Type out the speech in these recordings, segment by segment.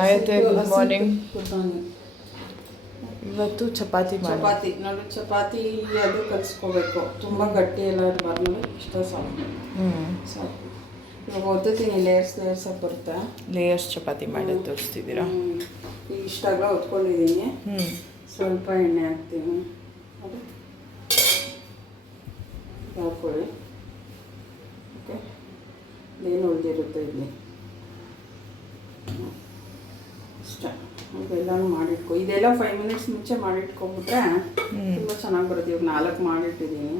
ಆಯ್ತು. Good morning. Good morning. ಇವತ್ತು ಚಪಾತಿ ನೋಡಿ ಚಪಾತಿ ಅದು ಕಲಿಸ್ಕೋಬೇಕು. ತುಂಬ ಗಟ್ಟಿ ಎಲ್ಲ ಇರಬಾರ್ದು. ನೋಡಿ ಇಷ್ಟ ಸಾಕು. ಸಾಕು. ಇವಾಗ ಒದ್ದುತ್ತೀನಿ. ಲೇಯರ್ಸ್ ಆಗಿ ಬರುತ್ತೆ. ಲೇಯರ್ಸ್ ಚಪಾತಿ ಮಾಡಿ ತೋರಿಸ್ತಿದ್ದೀರಾ? ಇಷ್ಟಾಗಲ ಹೊತ್ಕೊಂಡಿದ್ದೀನಿ. ಸ್ವಲ್ಪ ಎಣ್ಣೆ ಹಾಕ್ತೀನಿ. ಅದು ಹಾಕೊಳ್ಳಿ. ಓಕೆ, ಏನು ಉಳಿದಿರುತ್ತೆ ಇಲ್ಲಿ ಇಷ್ಟ. ಅದೆಲ್ಲನೂ ಮಾಡಿಟ್ಕೊ. ಇದೆಲ್ಲ 5 ಮಿನಿಟ್ಸ್ ಮುಂಚೆ ಮಾಡಿಟ್ಕೊಬಿಟ್ರೆ ತುಂಬ ಚೆನ್ನಾಗಿ ಬರುತ್ತೆ. ಇವಾಗ 4 ಮಾಡಿಟ್ಟಿದ್ದೀನಿ.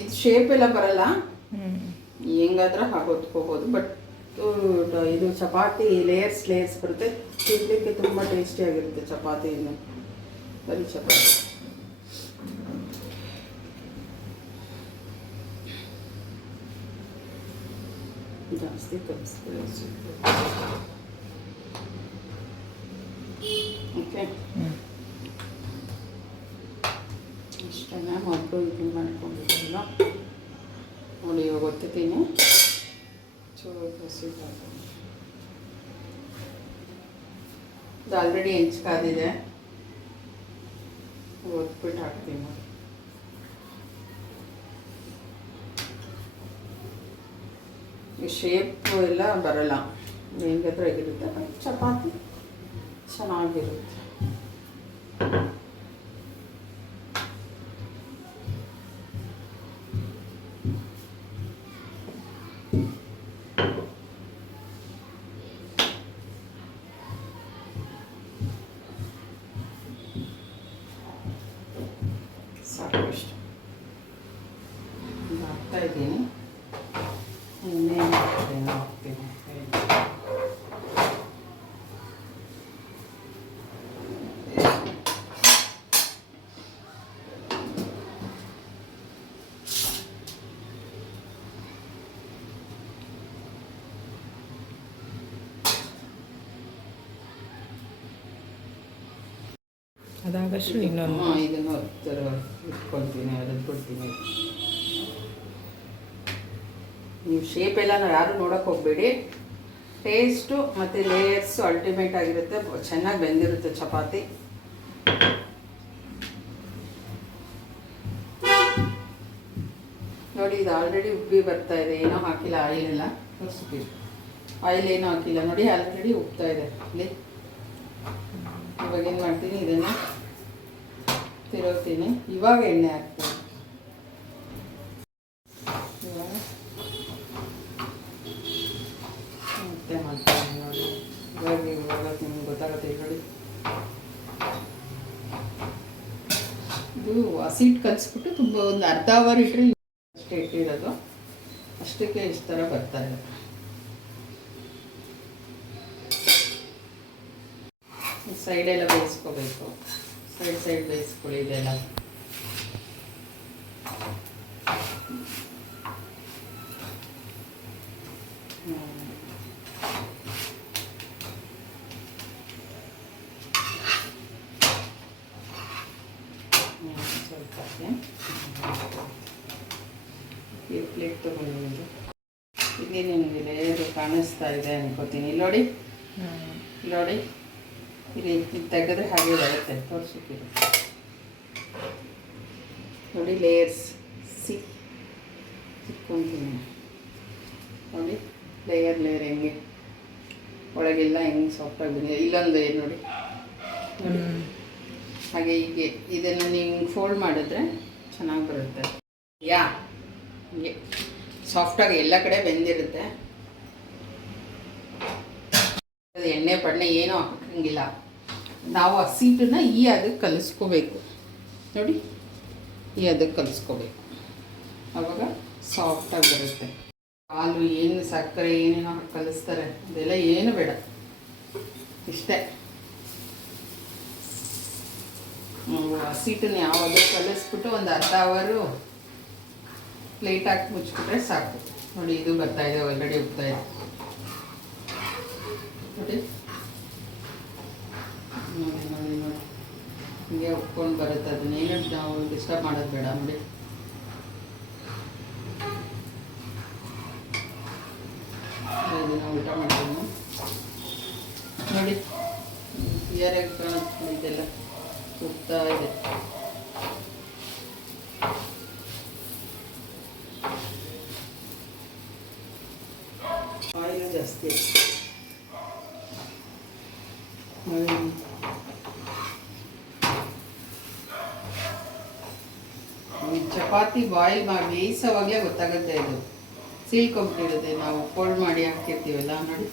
ಇದು ಶೇಪ್ ಎಲ್ಲ ಬರಲ್ಲ, ಹೆಂಗಾದ್ರೆ ಹಾಗೆ ಹೊತ್ಕೋಬೋದು. ಬಟ್ ಇದು ಚಪಾತಿ ಲೇಯರ್ಸ್ ಬರುತ್ತೆ. ತಿನ್ನಲಿಕ್ಕೆ ತುಂಬ ಟೇಸ್ಟಿಯಾಗಿರುತ್ತೆ ಚಪಾತಿ. ಇನ್ನು ಬರೀ ಚಪಾತಿ ಜಾಸ್ತಿ ಕಲಿಸ್ಕೊಳ್ಳಿ. ಓಕೆ, ಇಷ್ಟನ್ನ ಮೊದಲು ಇದು ಮಾಡ್ಕೊಂಡಿದ್ದೀನಲ್ಲ ನೋಡಿ. ಇವಾಗ ಒತ್ತೀನಿ. ಚೂರು ಹಸಿಟ್ಟು ಹಾಕೋದು. ಇದು ಆಲ್ರೆಡಿ ಹೆಂಚ್ಕಾದಿದೆ. ಒತ್ಬಿಟ್ಟು ಹಾಕ್ತೀನಿ ನೋಡಿ. ಈ ಶೇಪು ಎಲ್ಲ ಬರಲ್ಲ, ಹೆಂಗಾದ್ರಾಗಿರುತ್ತೆ. ಬಟ್ ಚಪಾತಿ ಚೆನ್ನಾಗಿರುತ್ತೆ. ಸಾಕು ಇಷ್ಟು ಹಾಕ್ತಾ ಇದ್ದೀನಿ. ಇನ್ನೇನು ಹಾಕ್ತೀನಿ. ಅದಾಗಷ್ಟು ಇನ್ನೊಂದು ಇದನ್ನು ಇಟ್ಕೊಳ್ತೀನಿ. ಅದನ್ನು ಕೊಡ್ತೀನಿ. ನೀವು ಶೇಪ್ ಎಲ್ಲ ಯಾರು ನೋಡೋಕೆ ಹೋಗಬೇಡಿ. ಟೇಸ್ಟು ಮತ್ತು ಲೇಯರ್ಸು ಅಲ್ಟಿಮೇಟ್ ಆಗಿರುತ್ತೆ. ಚೆನ್ನಾಗಿ ಬೆಂದಿರುತ್ತೆ ಚಪಾತಿ. ನೋಡಿ, ಇದು ಆಲ್ರೆಡಿ ಉಬ್ಬಿ ಬರ್ತಾ ಇದೆ. ಏನೋ ಹಾಕಿಲ್ಲ, ಆಯಿಲ್ ಎಲ್ಲ ತೋರಿಸ್ತೀವಿ. ಆಯಿಲ್ ಏನೂ ಹಾಕಿಲ್ಲ ನೋಡಿ, ಆಲ್ರೆಡಿ ಉಬ್ತಾ ಇದೆ ಇಲ್ಲಿ. ಇವಾಗ ಏನು ಮಾಡ್ತೀನಿ, ಇದನ್ನು ತಿರುಗ್ತೀನಿ. ಇವಾಗ ಎಣ್ಣೆ ಹಾಕ್ತೀನಿ. ಇವಾಗ ಮತ್ತೆ ಮಾಡ್ತೀನಿ ನೋಡಿ. ಇವಾಗ ನಿಮ್ಗೆ ಗೊತ್ತಾಗುತ್ತೆ ನೋಡಿ. ಇದು ಹಸಿಟ್ಟು ಕಲಿಸ್ಬಿಟ್ಟು ತುಂಬ ಒಂದು ಅರ್ಧ ಅವರ್ ಇಟ್ಟರೆ ಅಷ್ಟೇ ಇಟ್ಟಿರೋದು. ಅಷ್ಟಕ್ಕೆ ಇಷ್ಟು ಥರ ಬರ್ತಾ ಇದೆ. ಸೈಡೆಲ್ಲ ಬೇಯಿಸ್ಕೋಬೇಕು. ಸೈಡ್ ಬೇಯಿಸ್ಕೊಳ್ಳಿ. ಇದೆಲ್ಲ ಸ್ವಲ್ಪ ಪ್ಲೇಟ್ ತೊಗೊಂಡು ಇಲ್ಲಿ ನಿಮಗೆ ಲೇಯರ್ ಕಾಣಿಸ್ತಾ ಇದೆ ಅನ್ಕೋತೀನಿ. ನೋಡಿ ನೋಡಿ, ಇಲ್ಲಿ ಇದು ತೆಗೆದ್ರೆ ಹಾಗೆ ಬರುತ್ತೆ. ತೋರಿಸೋಕ್ಕಿದೆ ನೋಡಿ. ಲೇಯರ್ಸ್ ಸಿಕ್ಕೊಂತೀನಿ ನೋಡಿ. ಲೇಯರ್ ಹೆಂಗೆ ಒಳಗೆಲ್ಲ ಹೆಂಗೆ ಸಾಫ್ಟಾಗಿ ಬಂದಿದೆ. ಇಲ್ಲೊಂದು ನೋಡಿ ಹಾಗೆ. ಹೀಗೆ ಇದನ್ನು ನೀವು ಫೋಲ್ಡ್ ಮಾಡಿದ್ರೆ ಚೆನ್ನಾಗಿ ಬರುತ್ತೆ. ಹೀಗೆ ಸಾಫ್ಟಾಗಿ ಎಲ್ಲ ಕಡೆ ಬೆಂದಿರುತ್ತೆ. ಎಣ್ಣೆ ಪಣ್ಣೆ ಏನೂ ಹಾಕಂಗಿಲ್ಲ. ನಾವು ಹಸಿಟ್ಟನ್ನ ಅದಕ್ಕೆ ಕಲಿಸ್ಕೋಬೇಕು ನೋಡಿ. ಅದಕ್ಕೆ ಕಲಿಸ್ಕೋಬೇಕು. ಆವಾಗ ಸಾಫ್ಟಾಗಿ ಬರುತ್ತೆ. ಹಾಲು ಏನು ಸಕ್ಕರೆ ಏನೇನೋ ಹಾಕಿ ಕಲಿಸ್ತಾರೆ, ಅದೆಲ್ಲ ಏನು ಬೇಡ. ಇಷ್ಟೇ. ಹಸಿಟ್ಟನ್ನ ಯಾವಾಗ ಕಲಿಸ್ಬಿಟ್ಟು ಒಂದು ಅರ್ಧ ಅವರು ಪ್ಲೇಟ್ ಹಾಕಿ ಮುಚ್ಚಿಬಿಟ್ರೆ ಸಾಕು ನೋಡಿ. ಇದು ಬರ್ತಾ ಇದೆ, ಆಲ್ರೆಡಿ ಉಬ್ತಾ ಇದೆ ನೋಡಿ. ನೋಡಿ ನೋಡಿ ನೋಡಿ ಹಿಂಗೆ ಉಪ್ಕೊಂಡು ಬರುತ್ತೆ. ಅದನ್ನೇನು ನಾವು ಡಿಸ್ಟರ್ಬ್ ಮಾಡೋದು ಬೇಡ ನೋಡಿ. ಬೇಜಾರಾಗಿ ಕಾಣುತ್ತೆ ಇದೆಲ್ಲ ಹೋಗ್ತಾ ಇದೆ. ಆಯಿಲು ಜಾಸ್ತಿ. ಈ ಚಪಾತಿ ಬಾಯ್ಲ್ ಮಾಡಿ ಬೇಯಿಸೋವಾಗಲೇ ಗೊತ್ತಾಗುತ್ತೆ, ಇದು ಸೀಳ್ಕೊಂಬಿಟ್ಟಿರುತ್ತೆ. ನಾವು ಫೋಲ್ಡ್ ಮಾಡಿ ಹಾಕ್ತಿರ್ತೀವಲ್ಲ ನೋಡಿ.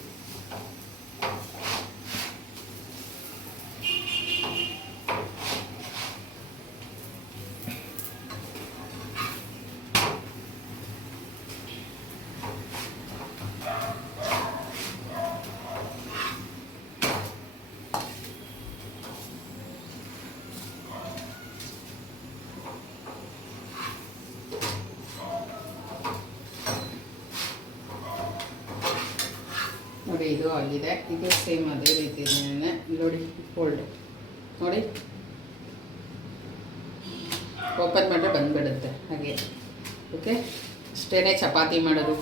ನೋಡಿ ಇದು ಆಗಿದೆ, ಇದು ಸೇಮ್ ಅದೇ ರೀತಿ ನೋಡಿ ಫೋಲ್ಡ್ ನೋಡಿ, ಓಪನ್ ಮಾಡಿದ್ರೆ ಬಂದುಬಿಡುತ್ತೆ ಹಾಗೆ. ಓಕೆ, ಅಷ್ಟೇ ಚಪಾತಿ ಮಾಡೋದು.